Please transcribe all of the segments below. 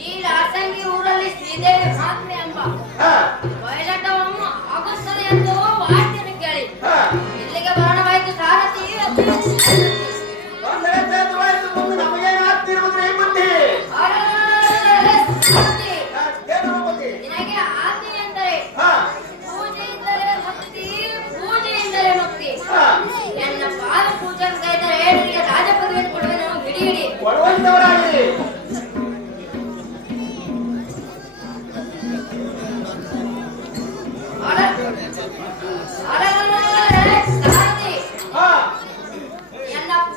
ಈ ರಾಸಂಗಿ ಊರಲ್ಲಿ ಶ್ರೀದೇವಿ ಮಾತ್ರೆ ಎಂಬ ಬಯಲಾಟವನ್ನು ಆಗುತ್ತದೆ ನನ್ನ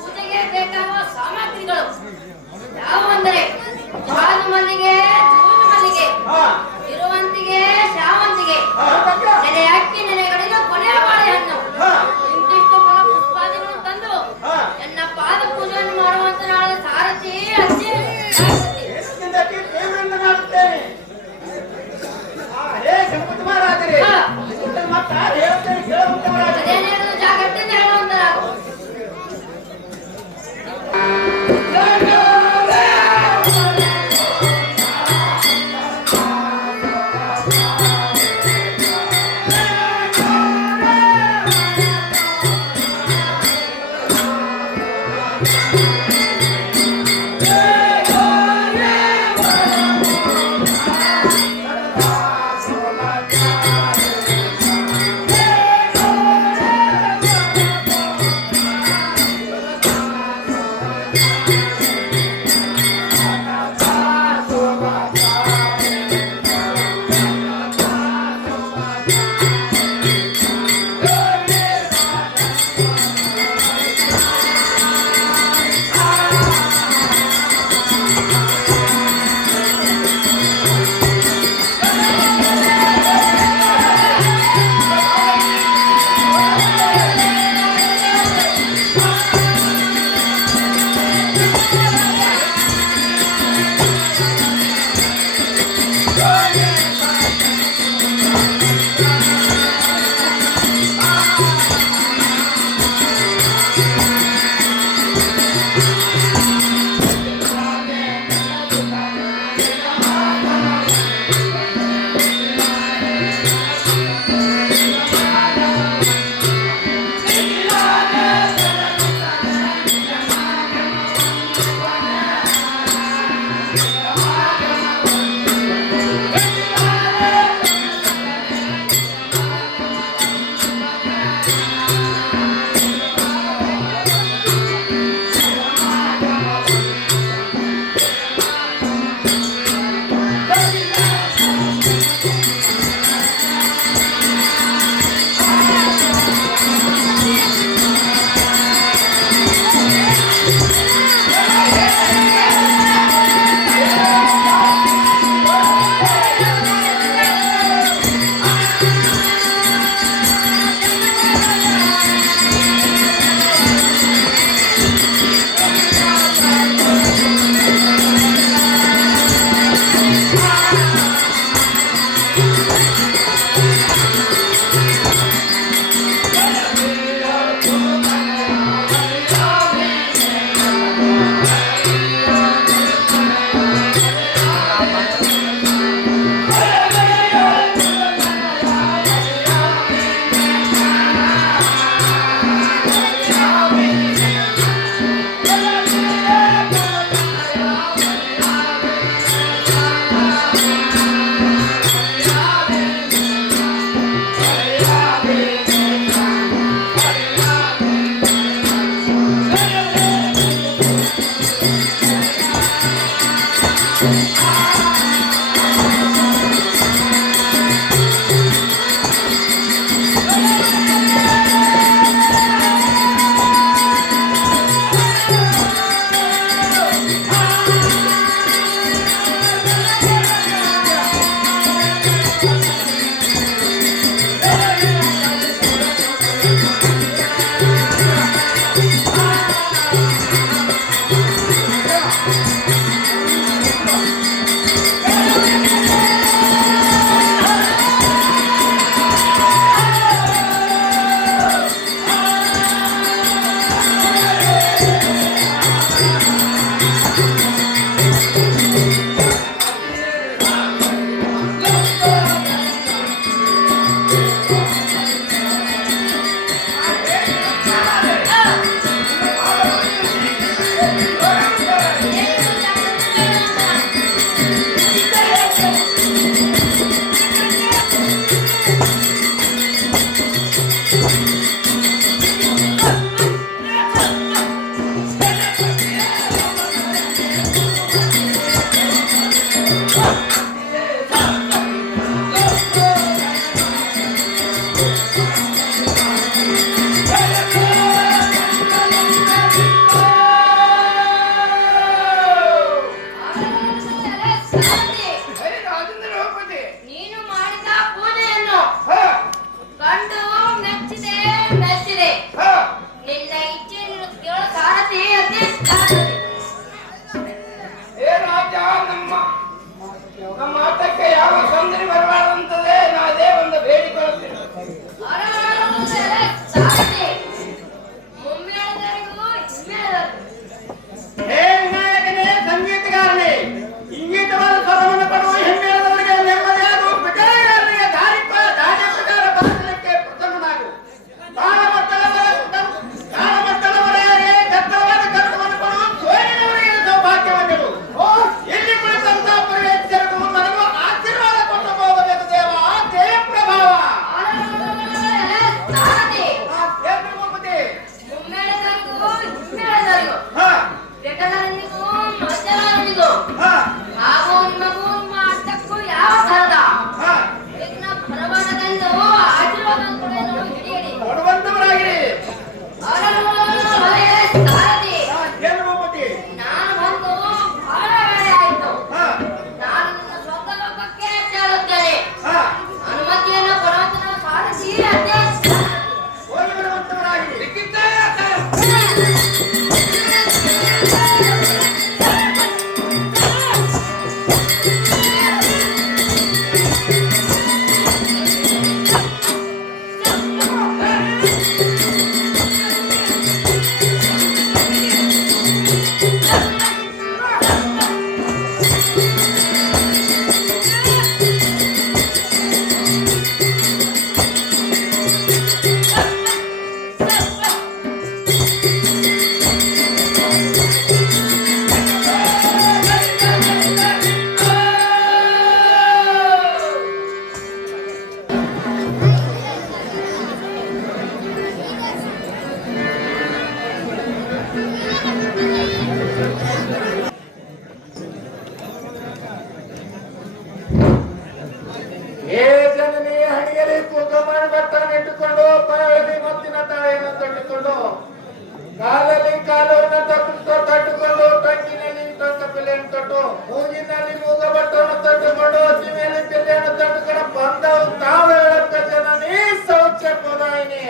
ಕಾಲಲ್ಲಿ ಕಾಲವನ್ನು ತಟ್ಟುಕೊಂಡು ಕಣ್ಣಿನಲ್ಲಿ ತೊಟ್ಟ ಪಿಲ್ಲೆಯನ್ನು ತೊಟ್ಟು ಮೂಗಿನಲ್ಲಿ ಮೂಗ ಬಟ್ಟವನ್ನು ತಟ್ಟುಕೊಂಡು ಹೊತ್ತಿ ಮೇಲೆ ಪಿಲ್ಲೆಯನ್ನು ತಟ್ಟುಕೊಂಡು ಬಂದವು ತಾವೇ ಹೇಳಕ್ಕ ಜನನಿ ಸೌಖ್ಯ ಪದಾಯಿನಿ.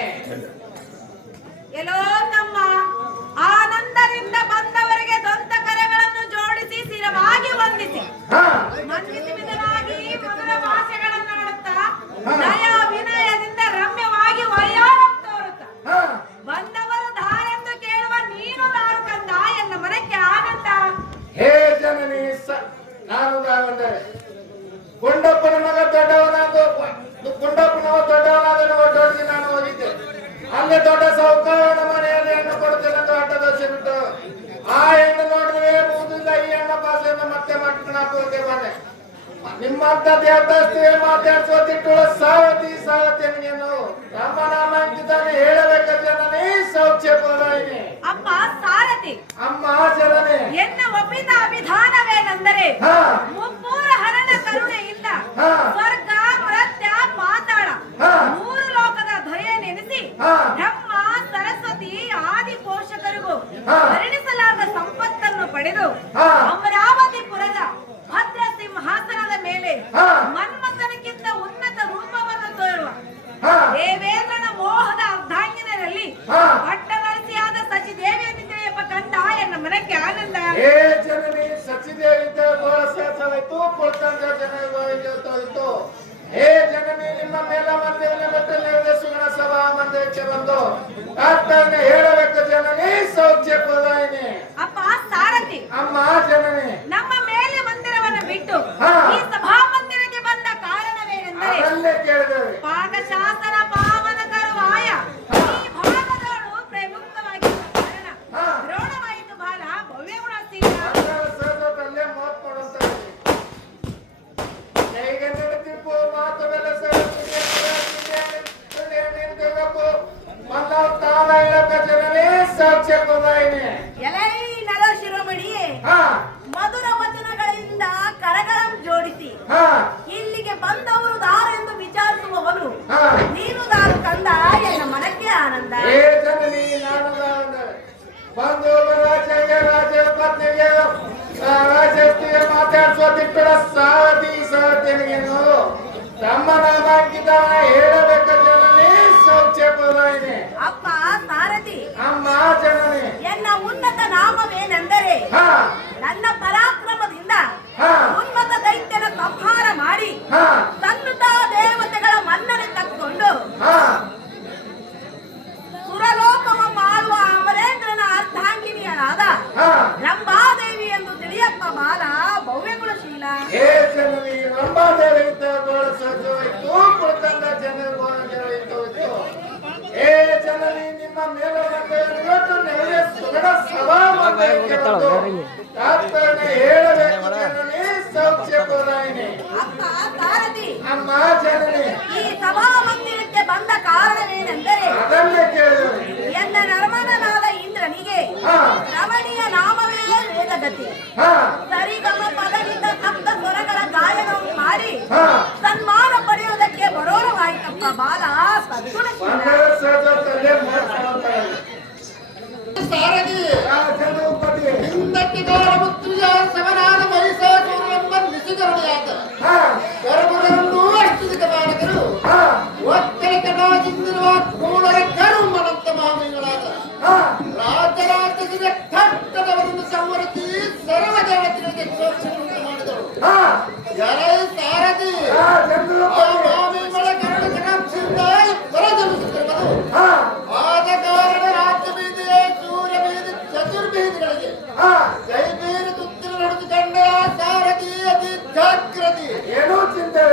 ಎಲ್ಲೋ ತಮ್ಮ ಆನಂದದಿಂದ ಬಂದವರಿಗೆ ದೊಂತ ಕರಗಳನ್ನು ಜೋಡಿಸಿ ಸ್ಥಿರವಾಗಿ ವಂದಿಸಿ ಮಂಡಿತನಾಗಿ ಮಧುರ ಭಾಷೆಗಳನ್ನಾಡುತ್ತಾ ನಯ ವಿನಯದಿಂದ ರಮ್ಯವಾಗಿ ವಯ್ಯಾರಂ ತೋರುತ್ತಾ ಬಂದವರು ದಾರೆಂದು ಕೇಳುವ ನೀನು ದಾರು ಕಂದ ಎನ್ನ ಮನಕ್ಕೆ ಆನಂದ. ಹೇ ಜನನಿ ನಾನು ಬಂದರೆ ಗುಂಡಪ್ಪನ ಮಗ ಗುಂಡಪ್ಪನವ ದೊಡ್ಡವನಾದನು ಒಟ್ಟೊಟ್ಟಿಗೆ ನಾನು ಹೋಗಿದ್ದೆ. ಅಲ್ಲಿ ದೊಡ್ಡ ಸೌಕರ್ಯನ ಮನೆಯಲ್ಲಿ ಹೆಣ್ಣು ಕೊಡುತ್ತೇನೆ ಎಂದು ಅಡ್ಡದೋಷೆ ಬಿಟ್ಟು ಆ ಹೆಣ್ಣು ನೋಡಿದ್ರೆ ಮುಗಿದಿಲ್ಲ ಈ ಹೆಣ್ಣ ಭಾಷೆಯನ್ನು ಮತ್ತೆ ಮಾಡ್ಕೊಂಡೆ ಬಂದೆ. ನಿಮ್ಮಂತ ದೇವತಾಸ್ತಿವೆ ಮಾತಾಡ್ಸೋತಿಟ್ಟುಳ ಸಾವತಿ ನೀನು ನಮ್ಮ ನಾಮ ಅಂತಿದ್ದಾನೆ ಹೇಳಬೇಕಲ್ಲ ನೀ ಸೌಖ್ಯ ಪದಾಯಿನಿ. ಅಮ್ಮ ಸಾರಥಿ ಅಮ್ಮ ಜನನೇ ಎನ್ನ ಒಪ್ಪಿದ ವಿಧಾನವೇನೆಂದರೆ ಮುಪ್ಪೂರ ಹಣನ ಕರುಣೆಯಿಂದ ಸ್ವರ್ಗ ಮೃತ್ಯ ಪಾತಾಳ ಮೂರು ಲೋಕದ ದೊರೆ ನೆನೆಸಿ ಬ್ರಹ್ಮ ಸರಸ್ವತಿ ಆದಿ ಪೋಷಕರಿಗೂ ವರ್ಣಿಸಲಾದ ಸಂಪತ್ತನ್ನು ಪಡೆದು ಅಮರಾವತಿಪುರದ ಭದ್ರ ಸಿಂಹಾಸನದ ಮೇಲೆ ಮನ್ಮಥನಿಗಿಂತ ಉನ್ನತ ರೂಪವನ್ನು ತೋರುವ ದೇವೇಂದ್ರನ ಮೋಹದ ಅರ್ಧಾಂಗಿನಲ್ಲಿ ಪಟ್ಟನರಸಿಯಾದ ಸಚಿದೇವಿಯನ್ನು ತಿಳಿಯಪ್ಪ ಕಂದ ಎನ್ನ ಮನಕ್ಕೆ ಆನಂದ. ಹೇ ಜನನಿ ಸಚಿದೇವಿ ಬಹಳ ಶ್ರೇಷ್ಠವಾಯಿತು ಕೊಡ್ತಂತ ಜನವಿತ್ತು. ಹೇ ಜನನಿ ನಿಮ್ಮ ಮೇಲ ಮಂದಿರನ ಬಟ್ಟೆ ಸುಗಣ ಸಭಾ ಮಂದಿರಕ್ಕೆ ಬಂದು ಆತ್ಮನೆ ಹೇಳಬೇಕು ಜನನಿ ಸೌಖ್ಯ ಪದಾಯಿನಿ. ಅಪ್ಪ ಸಾರಥಿ ಅಮ್ಮ ಜನನಿ ನಮ್ಮ ಮೇಲೆ ಮಂದಿರವನ್ನು ಬಿಟ್ಟು ಈ ಸಭಾ ಮಂದಿರಕ್ಕೆ ಬಂದ ಕಾರಣವೇನೆಂದರೆ ಅಲ್ಲೇ ಕೇಳಿದ್ದೇವೆ ಪಾಕಶಾಸನ ಪಾವನ ಕರುವಾಯ ಈ ಭಾಗದವಳು ಪ್ರಮುಖವಾಗಿರುವ ಕಾರಣ ದ್ರೋಣವಾಯಿತು ಬಾಲ ಭವ್ಯ ಗುಣಶೀಲ ಅಲ್ಲೇ ಮಾತು ಕೊಡುವಂತ ಹೇಗೆ ನಡೆದಿಪ್ಪು ಮಾತು ಬೆಲೆ ಮಲ್ಲ ತಾವ ಹೇಳಕ ಜನನೇ ಮೇಲೋನ್ನತ ನೆಲೆಯ ಸುಗಡ ಸಭಾಮಂದಿರಕ್ಕೆ ಬಂದು ತಾತ್ಪರ್ಯ ಹೇಳಬೇಕು ಜನನಿ ಸೌಖ್ಯಪುರಾಯಿನಿ. ಅಪ್ಪ ಸಾರಥಿ, ಅಮ್ಮ ಜನನಿ, ಈ ಸಭಾ ಮಂದಿರಕ್ಕೆ ಬಂದ ಕಾರಣವೇನೆಂದರೆ ಅದನ್ನೇ ಕೇಳಿದರು. ಎನ್ನ ನರ್ಮದನಾದ ಇಂದ್ರನಿಗೆ ರಮಣೀಯ ನಾಮವೇ ವೇದಗತಿ. ಸರಿಗಮ ಪದದಿಂದ ಸಪ್ತ ಸ್ವರಗಳ ಗಾಯನವನ್ನು ಮಾಡಿ ಸನ್ಮಾನ ಪಡೆಯುವುದಕ್ಕೆ ಬರೋಣವಾಯ್ತಪ್ಪ ಬಾಲ ಸದ್ಗುಣ ಸಾರಥಿ ಹಿಂದಕ್ಕೆ ಗೌರವತ್ರಿಯ ಸವನಾದ ಮಹಿಷಾಸುರನೆಂಬ ನಿಸಿಗರುಣಿಯಾದ ಗರ್ಭಗಳನ್ನು ಅಷ್ಟುದಿಕ ಬಾಲಕರು ಒಕ್ಕಲಿಕನಾಗಿರುವ ಕೂಡರ ಕರುಮನಂತ ಮಹಾಮಹಿಗಳಾದ ರಾಜರಾಜ್ಯದ ಕಟ್ಟದವರನ್ನು ಸಂವರಿಸಿ ಸರ್ವ ದೇವತೆಗಳಿಗೆ ಕ್ಷೋಭೆಯುಂಟು ಮಾಡಿದರು. ಜರೈ ಸಾರಥಿ ಮಹಾಮಹಿಗಳ ಕರಡು ಕಟಾಕ್ಷಿಯಿಂದ ಹೊರಜನಿಸುತ್ತಿರುವುದು ಆದ ಕಾರಣ ರಾಜ್ಯ ಬೀದಿಯೇ ಸೂರ್ಯ ಬೀದಿ ಚತುರ್ಬೀದಿಗಳಿಗೆ ಕೈ ಬೀರಿ ತುತ್ತಿನ ನಡೆದುಕೊಂಡ ಸಾರಥಿ ಅತಿ ಜಾಗೃತಿ. ಏನೂ ಚಿಂತೆ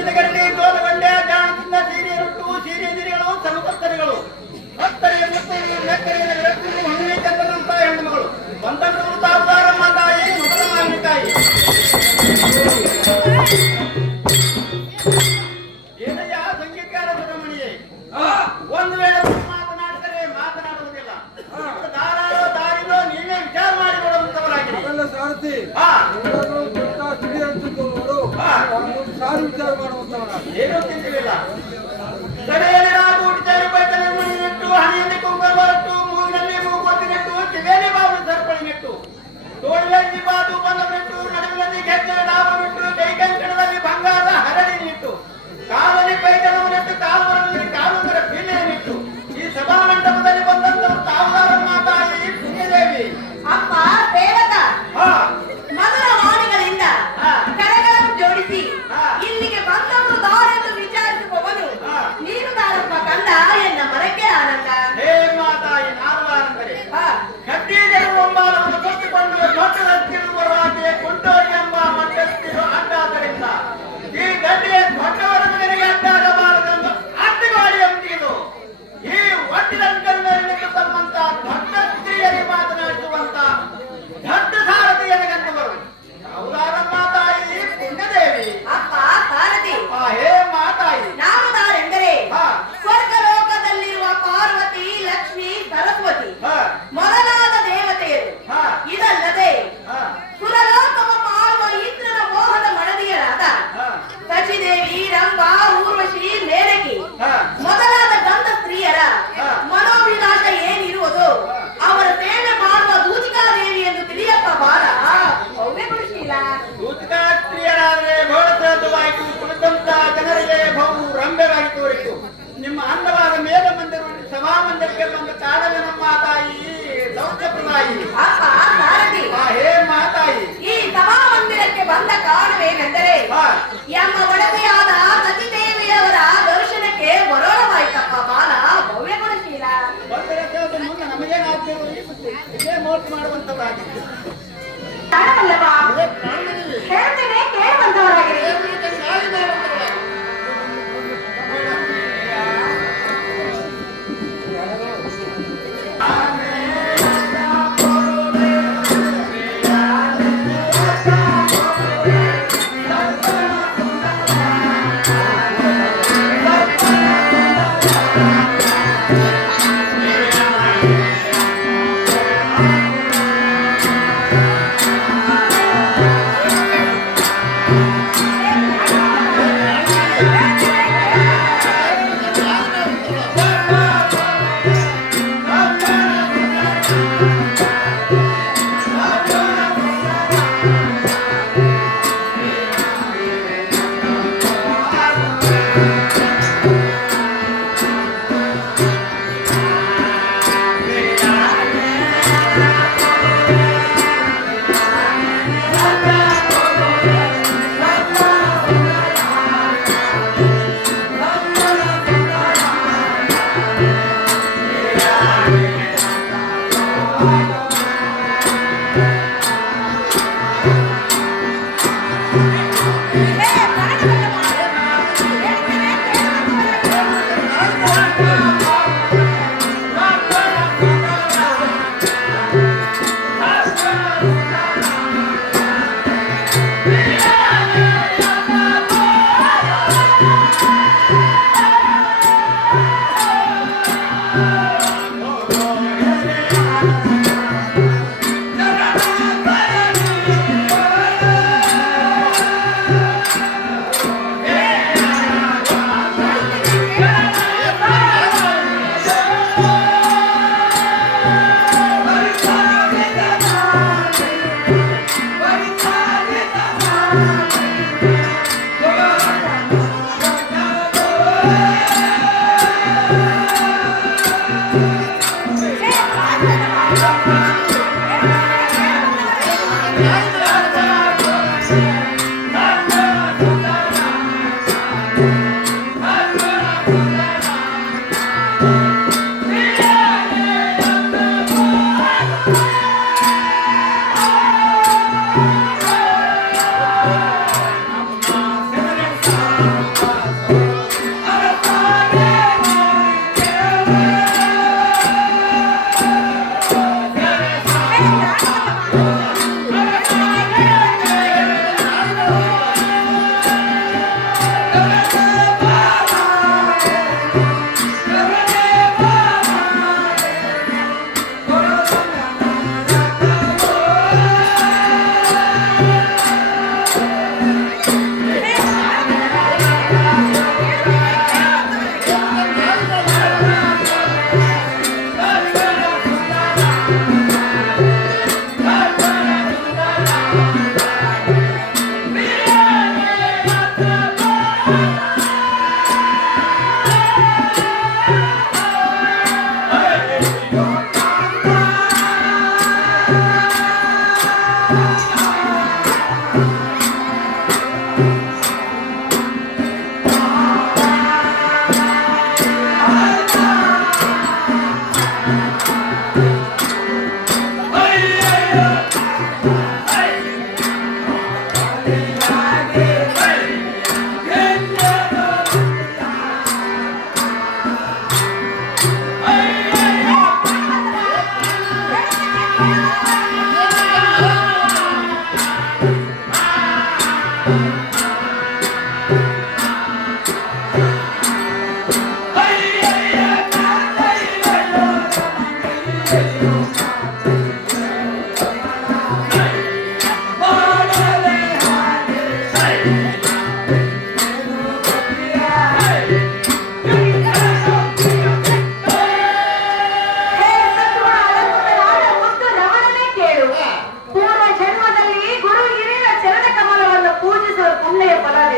ತುಂಬಿದ ಗಡ್ಡೆ ತೋಲಗೊಂಡೆ ಜಾಣದಿಂದ ಸೀರೆ ರೊಟ್ಟು ಸೀರೆ ದಿರಿಗಳು ಸಮುಖಸ್ತರಿಗಳು ಭಕ್ತರಿಗೆ ಮುತ್ತೈದೆ ಲೆಕ್ಕರಿಗೆ ವ್ಯಕ್ತಿಗೆ ಹುಣ್ಣಿಮೆ ಚಂದ್ರನಂತ ಹೆಣ್ಣು ಮಗಳು ಬಂಧನಗಳು ತಾವುದಾರಮ್ಮ ತಾಯಿ ಮೊದಲ ಮಾಲಿನ ತಾಯಿ ಏನಯ್ಯ ಸಂಗೀತಗಾರ ಸುಬ್ರಹ್ಮಣ್ಯೇ ಒಂದು ವೇಳೆ ಮಾತನಾಡಿದರೆ ಮಾತನಾಡುವುದಿಲ್ಲ ದಾರಾಳೋ ದಾರಿಲೋ ನೀವೇ ವಿಚಾರ ಮಾಡಿ ನೋಡುವಂತವರಾಗಿದೆ ಸಾರಥಿ ಸಾರು ವಿಚಾರ ಮಾಡುವಂತವರ ಏನೂ ತಿಳಿದಿಲ್ಲ ತಡೆಯಲ್ಲಿ ನಾವು ಉಡಿತಾರೆ ಬೈತಲ್ಲಿ ಮಣಿ ನೆಟ್ಟು ಹಣಿಯಲ್ಲಿ ಕುಂಕುಮ ಹೊರಟು ಮೂಗಿನಲ್ಲಿ ಮೂಗುತಿ ನೆಟ್ಟು ಕಿವಿಯಲ್ಲಿ ಬಾವು ಸರ್ಪಳಿ ನೆಟ್ಟು ತೋಳಿನಲ್ಲಿ ಬಾದು ಬಲ ನೆಟ್ಟು ನಡುವಿನಲ್ಲಿ ಗೆಜ್ಜೆ ಡಾಬ ನೆಟ್ಟು ಕೈ ಕಂಕಣದಲ್ಲಿ ಬಂಗಾರದ ಹರಳಿ ನೆಟ್ಟು ಕಾಲಲ್ಲಿ ಪೈತನವು ನೆಟ್ಟು ಕಾಲುವರಲ್ಲಿ ಕಾಲುಂಗರ ಪಿಲ್ಲೆ ನೆಟ್ಟು ಈ ಸಭಾ ಮಂಟಪದಲ್ಲಿ ಬಂದಂತವರು ತಾವುದಾರಮ್ಮ ತಾಯಿ ಪುಣ್ಯದೇವಿ ಅಪ್ಪ ದೇವತ ಹಾ ಮೊದಲ ವಾಣಿಗಳಿಂದ ಕರೆಗಳನ್ನು ಜೋಡಿಸಿ ಇಲ್ಲಿಗೆ ಬಂದವರು ದಾರೆಂದು ವಿಚಾರಿಸುವವನು ನೀನು ದಾರಪ್ಪ ಕಂದ ಎನ್ನ ಮರಕ್ಕೆ ಆನಂದ ಹೇ ಮಾತಾಯಿ ನಾಲ್ವಾರಂದರೆ ಕಡ್ಡಿಗಳು ಒಂಬಾಲವನ್ನು ಕೊಟ್ಟುಕೊಂಡು ದೊಡ್ಡದಕ್ಕಿರುವವರಾಗಿಯೇ ಕೊಂಡೋಗಿ ಎಂಬ ಮಟ್ಟತ್ತಿರು ಅಡ್ಡಾದ್ದರಿಂದ ಈ ಗಡ್ಡೆಯ ದೊಡ್ಡವರ ಮನೆಗೆ ಅಡ್ಡಾಗಬಾರದೆಂದು ಅಡ್ಡಗಾಡಿ ಎಂದಿದು ಈ ಒಡ್ಡಿದಂಕಲ್ ಮೇಲೆ ನಿಂತುಕೊಂಡಂತ ದೊಡ್ಡ ಸ್ತ್ರೀಯರಿಗೆ ಮಾತನಾಡಿಸುವಂತ ದೊಡ್ಡ ಸಾರಥಿಯರಿಗಂತವರು ಹೌದಾರಮ್ಮ ತಾಯಿ ಪುಣ್ಯದೇವಿ ಅಪ್ಪ ಸಾರಥಿ ಹೇ ಮಾತಾಯಿ ನಾನು ದಾರೆಂದರೆ ಸ್ವರ್ಗ ಲೋಕದಲ್ಲಿರುವ ಪಾರ್ವತಿ ಲಕ್ಷ್ಮಿ ಸರಸ್ವತಿ ಮೊದಲಾದ ದೇವತೆಯರು ಇದಲ್ಲದೆ ಸುರಲೋಕವನ್ನು ಆಳುವ ಇಂದ್ರನ ಮೋಹದ ಮಡದಿಯರಾದ ಶಚಿದೇವಿ ರಂಭಾ ಊರ್ವಶಿ ಮೇನಕಿ ಮೊದಲಾದ ಗಂಧ ಸ್ತ್ರೀಯರ ಮನೋವಿಲಾಸ ಏನಿರುವುದು ಅವರ ಸೇವೆ ಮಾಡುವ ದೂತಿಕಾದೇವಿ ಎಂದು ತಿಳಿಯಪ್ಪ ಬಾಲ ಭವ್ಯಗೊಳಿಸಿಲ್ಲ ದೂತಿಕಾ ಸ್ತ್ರೀಯರಾದರೆ ಘೋರಸಾಧುವಾಯಿತು ಕುಳಿತಂತ ಜನರಿಗೆ ಬಹು ರಂಭೆವಾಗಿ ತೋರಿತು ನಿಮ್ಮ ಅಂದವಾದ ಮೇಲ ಮಂದಿರ ಸಭಾ ಮಂದಿರಕ್ಕೆ ಬಂದ ಕಾಲವೇ ನಮ್ಮ ತಾಯಿ ಸೌಖ್ಯಪ್ರದಾಯಿ ಅಪ್ಪ ಸಾರಥಿ ಹೇ ಮಾತಾಯಿ ಈ ಸಭಾ ಮಂದಿರಕ್ಕೆ ಬಂದ ಕಾರಣವೇನೆಂದರೆ ಎಂಬ ಒಡವೆಯಾದ ಸತಿದೇವಿಯವರ ದರ್ಶನಕ್ಕೆ ಬರೋಣವಾಯ್ತಪ್ಪ ಬಾಲ ಭವ್ಯಗೊಳಿಸಿಲ್ಲ ಬಂದರೆ ಮುಂದೆ ನಮಗೇನಾಗ್ತೇವೆ ಇದೇ ಮೋಟ್ ಮಾಡುವಂತದ್ದಾಗಿದೆ ಕಾಣವಲ್ಲವಾ ಹೇಳ್ತೇನೆ ಕೇಳುವಂತವರಾಗಿರಿ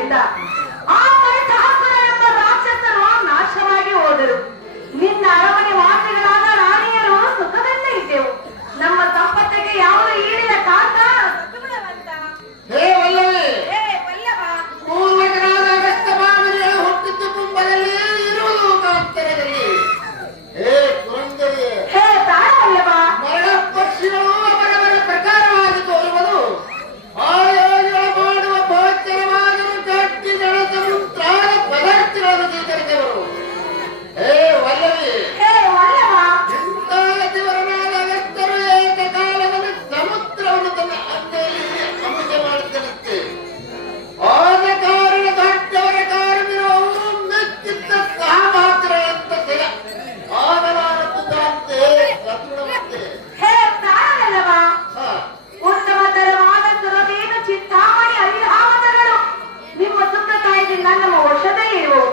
ಬಂದಾದ್ದರಿಂದ ಆ ಪರಿಸಹಸ್ರ ಎಂಬ ರಾಕ್ಷಸರು ನಾಶವಾಗಿ ಹೋದರು. ನಿನ್ನ ಅರಮನೆ ವಾಸಿಗಳಾದ ರಾಣಿಯರು ಸುಖದಿಂದ ಇದ್ದೆವು. ನಮ್ಮ ಸಂಪತ್ತಿಗೆ ಯಾವುದು ಈಡಿದ ಕಾಂತ ಸದ್ಗುಣವಂತ. ಹೇ ವಲ್ಲವಿ, ಹೇ ಪಲ್ಲವ, ಪೂರ್ವಜರಾದ ಅಗಸ್ತ್ಯಮಾಮನಿಯ ಹುಟ್ಟಿದ್ದು ಕುಂಭದಲ್ಲಿ ಇರುವುದು ಕಾಂತರದಲ್ಲಿ. ಹೇ ಪುರಂದರಿ, ಹೇ ತಾಳವಲ್ಲವ, ಮರಣ ಪಕ್ಷಿಗಳು ಅವರವರ ಪ್ರಕಾರವಾಗಿ ತೋರುವುದು. ಆಯೋಜನೆ ಮಾಡುವ ಭೋಜನವಾದರೂ ಗಟ್ಟಿಗಳ ಸಮುದ್ರಾದ ಪದಾರ್ಥಗಳನ್ನು ಸ್ವೀಕರಿಸುವರು. ಹೇ ವಲ್ಲವಿ, ಹೇ ವಲ್ಲವ, ಇಂಥ ದೇವರನಾದ ಅಗಸ್ತ್ಯರು ಏಕಕಾಲದಲ್ಲಿ ಸಮುದ್ರವನ್ನು ತನ್ನ ಅಂತೆಯಲ್ಲಿ ಅಂಶ ಮಾಡುತ್ತಂತೆ. ಆದ ಕಾರಣ ದೊಡ್ಡವರ ಕಾರಣವಿರುವವರು ಮೆಚ್ಚಿದ್ದ ಸಹಮಾತ್ರಗಳಂತ ಜಯ ಆಗಲಾರದ್ದು ಕಾಂತೆ ಸದ್ಗುಣವಂತೆ. ಹೇ ತಾಳವಲ್ಲವ, ಹ, ಉತ್ತಮತರವಾದ ಸುರದೇನ ಚಿಂತಾಮಣಿ ಐರಾವತಗಳು ನಿಮ್ಮ ಸುಖಕಾಯದಿಂದ ನಮ್ಮ ವಶದಲ್ಲಿರುವು.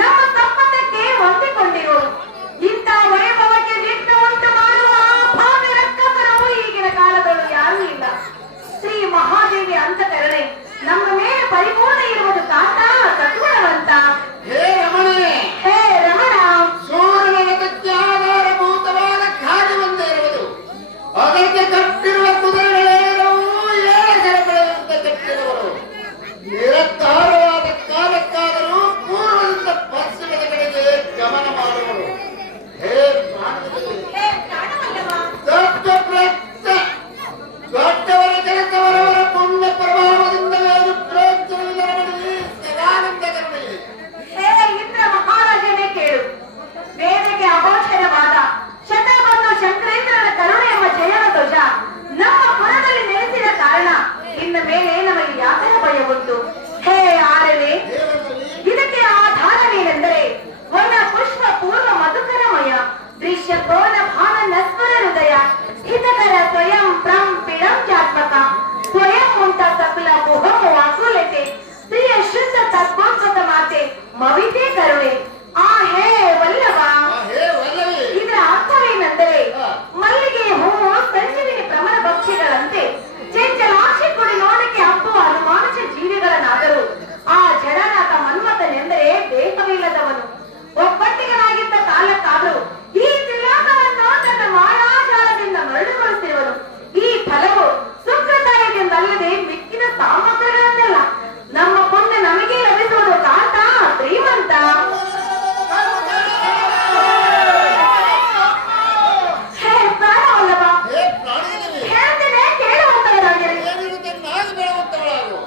ನಮ್ಮ ಸಂಪತ್ತಕ್ಕೆ ಹೊಂದಿಕೊಂಡಿರುವು. ಇಂಥ ವೈಭವಕ್ಕೆ ವಿಘ್ನ ಉಂಟು ಮಾಡುವ ಭಾವಿ ರಕ್ಕಸರು ಈಗಿನ ಕಾಲದಲ್ಲೂ ಯಾರೂ ಇಲ್ಲ. ಶ್ರೀ ಮಹಾದೇವಿ ಅಂತಕರಣೆ ನಮ್ಮ ಮೇಲೆ ಪರಿಪೂರ್ಣ ಇರುವುದು ಕಾಂತ ಸದ್ಗುಣವಂತ. ಹೇ ರಮಣೆ, ಹೇ ರಮಣ, ಸೂರ್ಯನಗಕ್ಕೆ ಆಧಾರಭೂತವಾದ ಗಾಳಿ ಒಂದೇ ಇರುವುದು. ಅದಕ್ಕೆ ಕಟ್ಟಿರುವ ಕುದುರೆಗಳೇನವು 7 ಸರಪಳಿಯಂತೆ ಕಟ್ಟಿರುವರು. ನಿರಂತರವಾದ ಕಾಲಕ್ಕಾದರೂ ಪೂರ್ವದಿಂದ ಪಶ್ಚಿಮದ ಕಡೆಗೆ ಗಮನ ಮಾಡುವರು. ಹೇ ಪ್ರಾಣದಲ್ಲಿ ಹೇ ಪ್ರಾಣವಲ್ಲವ, ದೊಡ್ಡ ಪ್ರಯತ್ನ ದೊಡ್ಡವರ ಕೆಲಸವರವರ ಪುಣ್ಯ ಪ್ರಭಾವದಿಂದ ಏನು ಪ್ರಯೋಜನವಿಲ್ಲರಬಡಿ ಸದಾನಂದ ಕರುಣೆ. ಹೇ ಇಂದ್ರ ಮಹಾರಾಜನೇ ಕೇಳು. ವೇದಕ್ಕೆ ಅಗೋಚರವಾದ ಶತಬಂಧು ಶಂಕರೇಂದ್ರನ ಕರುಣೆ ಎಂಬ ಜಯನ ಧ್ವಜ ನಮ್ಮ ಪುರದಲ್ಲಿ ನೆಲೆಸಿದ ಕಾರಣ ಇನ್ನ ಮೇಲೆ ನಮಗೆ ಯಾತರ ಭಯ ಉಂಟು. ಹೇ ಆರನೆ, ಇದಕ್ಕೆ ಆಧಾರವೇನೆಂದರೆ ವನ ಪುಷ್ಪ ಪೂರ್ವ ಮಧುಕರಮಯ ದೃಶ್ಯ ಕೋನ ಭಾನ ನಸ್ವರ ಹೃದಯ ಹಿತಕರ ಸ್ವಯಂ ಪ್ರಂ ಪಿಡಂ ಜಾತ್ಮಕ ಸ್ವಯಂ ಉಂಟ ಸಕಲ ಮೊಹಂ ವಾಕುಲತೆ ಸ್ತ್ರೀಯ ಶುದ್ಧ ತತ್ವೋತ್ಸತ ಮಾತೆ ಮವಿತೆ ಕರುಣೆ. ಆ ಹೇ ವಲ್ಲವ, ಹೇ ವಲ್ಲವಿ, ಇದರ ಅರ್ಥವೇನೆಂದರೆ ಮಲ್ಲಿಗೆ ಹೂವು ಸಂಜೀವಿನಿ ಪ್ರಮಣ ಭಕ್ಷ್ಯಗಳಂತೆ ಚೆಂಚಲಾಕ್ಷಿ ಕೊಡಿ ನೋಡಕ್ಕೆ ಹಬ್ಬುವ ಅನುಮಾನುಷ ಜೀವಿಗಳನ್ನಾದರೂ ಆ ಜಡನಾಥ ಮನ್ಮಥನೆಂದರೆ ದೇಹವಿಲ್ಲದವನು. ಒಬ್ಬಟ್ಟಿಗನಾಗಿದ್ದ ಕಾಲಕ್ಕಾದರೂ ಈ ತ್ರಿಲೋಕವನ್ನು ತನ್ನ ಮಾಯಾಜಾಲದಿಂದ ಮರಳುಗೊಳಿಸಿರುವನು. ಈ ಫಲವು ಸುಕೃತಾಯದಿಂದಲ್ಲದೆ ಮಿಕ್ಕಿದ ಸಾಮಗ್ರಿಗಳನ್ನೆಲ್ಲ ನಮ್ಮ ಪುಣ್ಯ ನಮಗೆ ಲಭಿಸುವುದು ಕಾಂತ ಶ್ರೀಮಂತ. ಹೇ ಪ್ರಾಣವಲ್ಲವ, ಹೇ ಪ್ರಾಣದಲ್ಲಿ ಹೇಳ್ತೇನೆ ಕೇಳುವಂತವರಾಗಿರಿ. ಏನಿರುತ್ತೆ ನಾಗಿ ಬೆಳೆಯುವಂತವಳಾಗು.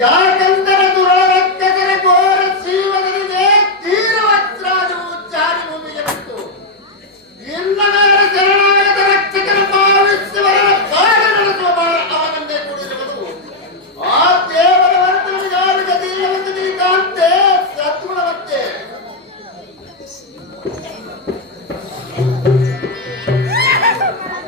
ಯಾರು